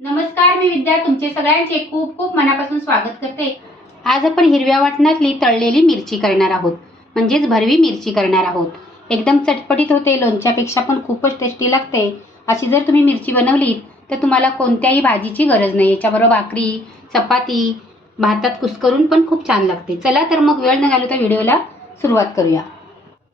नमस्कार मी विद्या. तुमचे सगळ्यांचे खूप खूप मनापासून स्वागत करते. आज आपण हिरव्या वाटणातली तळलेली मिरची करणार आहोत. म्हणजेच भरवी मिरची करणार आहोत. एकदम चटपटीत होते लोणच्यापेक्षा पण खूपच टेस्टी लागते. अशी जर तुम्ही मिरची बनवलीत तर तुम्हाला कोणत्याही भाजीची गरज नाही. याच्याबरोबर भाकरी चपाती भातात कुस्करून पण खूप छान लागते. चला तर मग वेळ न घालवता व्हिडिओला सुरुवात करूया.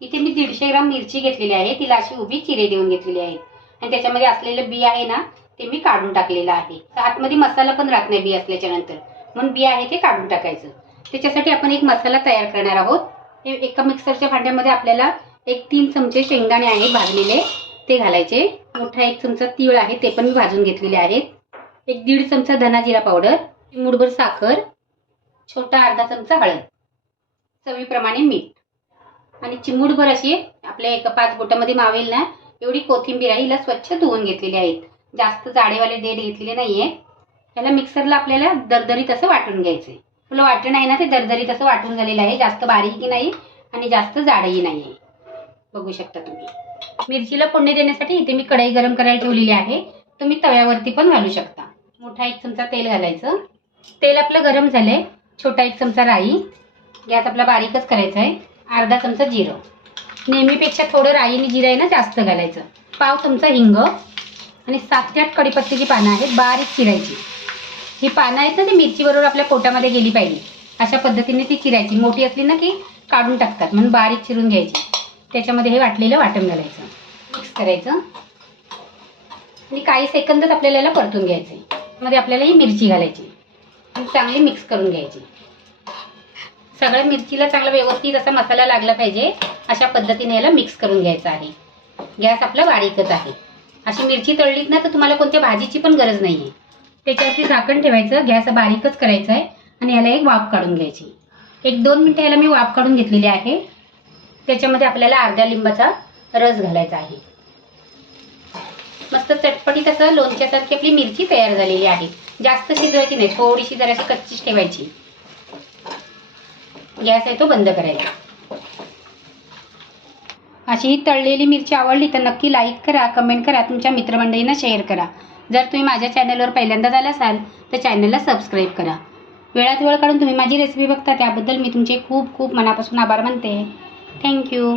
इथे मी दीडशे ग्राम मिरची घेतलेली आहे. तिला अशी उभी चिरे देऊन घेतलेली आहे. आणि त्याच्यामध्ये असलेलं बी आहे ना ते मी काढून टाकलेलं आहे. तर आतमध्ये मसाला पण राहत नाही बी असल्याच्या नंतर. म्हणून बी आहे ते काढून टाकायचं. त्याच्यासाठी आपण एक मसाला तयार करणार आहोत. ते एका मिक्सरच्या भांड्यामध्ये आपल्याला एक तीन चमचे शेंगदाणे आहे भाजलेले. ते घालायचे. मोठा एक चमचा तीळ आहे ते पण मी भाजून घेतलेले आहेत. एक दीड चमचा धना जिरा पावडर मुठभर साखर छोटा अर्धा चमचा हळद चवीप्रमाणे मीठ. आणि चिमूटभर अशी आपल्या एका पाच बोटामध्ये मावेल ना एवढी कोथिंबीर आहे हिला स्वच्छ धुवून घेतलेली आहेत. जास्त जाडेवाले देठ घेतलेले नाहीये. याला मिक्सरला आपल्याला दरदरीत असं वाटून घ्यायचंय. फुलं वाटण आहे ना ते दरदरीत असं वाटून झालेलं आहे. जास्त बारीकही नाही आणि जास्त जाडही नाही आहे बघू शकता तुम्ही. मिरचीला फोडणी देण्यासाठी इथे मी कढई गरम करायला ठेवलेली आहे. तुम्ही तव्यावरती पण घालू शकता. मोठा एक चमचा तेल घालायचं. तेल आपलं गरम झालंय. छोटा एक चमचा राई. गॅस आपला बारीकच करायचा आहे अर्धा चमचा जिरं. नेहमीपेक्षा थोडं राई आणि जिरं आहे ना जास्त घालायचं. पाव चमचा हिंग. आणि सात ते आठ कडीपत्त्याची पानं आहेत बारीक चिरायची. ही पानं आहेत ना ती मिरचीबरोबर आपल्या पोटामध्ये गेली पाहिजे. अशा पद्धतीने ती चिरायची. मोठी असली ना की काढून टाकतात म्हणून बारीक चिरून घ्यायची. त्याच्यामध्ये हे वाटलेलं वाटण घालायचं. मिक्स करायचं. आणि काही सेकंदच आपल्याला याला परतून घ्यायचं मध्ये आपल्याला ही मिरची घालायची. आणि चांगली मिक्स करून घ्यायची. सगळ्या मिरचीला चांगला व्यवस्थित असा मसाला लागला पाहिजे अशा पद्धतीने याला मिक्स करून घ्यायचा आहे. गॅस आपला बारीकच आहे. अशी मिरची तळलीत ना तर तुम्हाला कोणत्या भाजीची पण गरज नाही आहे त्याच्यावरती झाकण ठेवायचं गॅस बारीकच करायचं आहे आणि याला एक वाफ काढून घ्यायची. एक दोन मिनटं याला मी वाफ काढून घेतलेली आहे. त्याच्यामध्ये आपल्याला अर्ध्या लिंबाचा रस घालायचा आहे. मस्त चटपटीत असं लोणच्यासारखी आपली मिरची तयार झालेली आहे. जास्त शिजवायची नाही थोडीशी जराशी कच्चीच ठेवायची. गॅस आहे तो बंद करायचा. अशी ही तळलेली मिरची आवडली तर नक्की लाईक करा कमेंट करा तुमच्या मित्रमंडळींना शेअर करा. जर तुम्ही माझ्या चॅनलवर पहिल्यांदा झाला असाल तर चॅनलला सबस्क्राईब करा. वेळात वेळ काढून तुम्ही माझी रेसिपी बघता त्याबद्दल मी तुमचे खूप खूप मनापासून आभार मानते. थँक्यू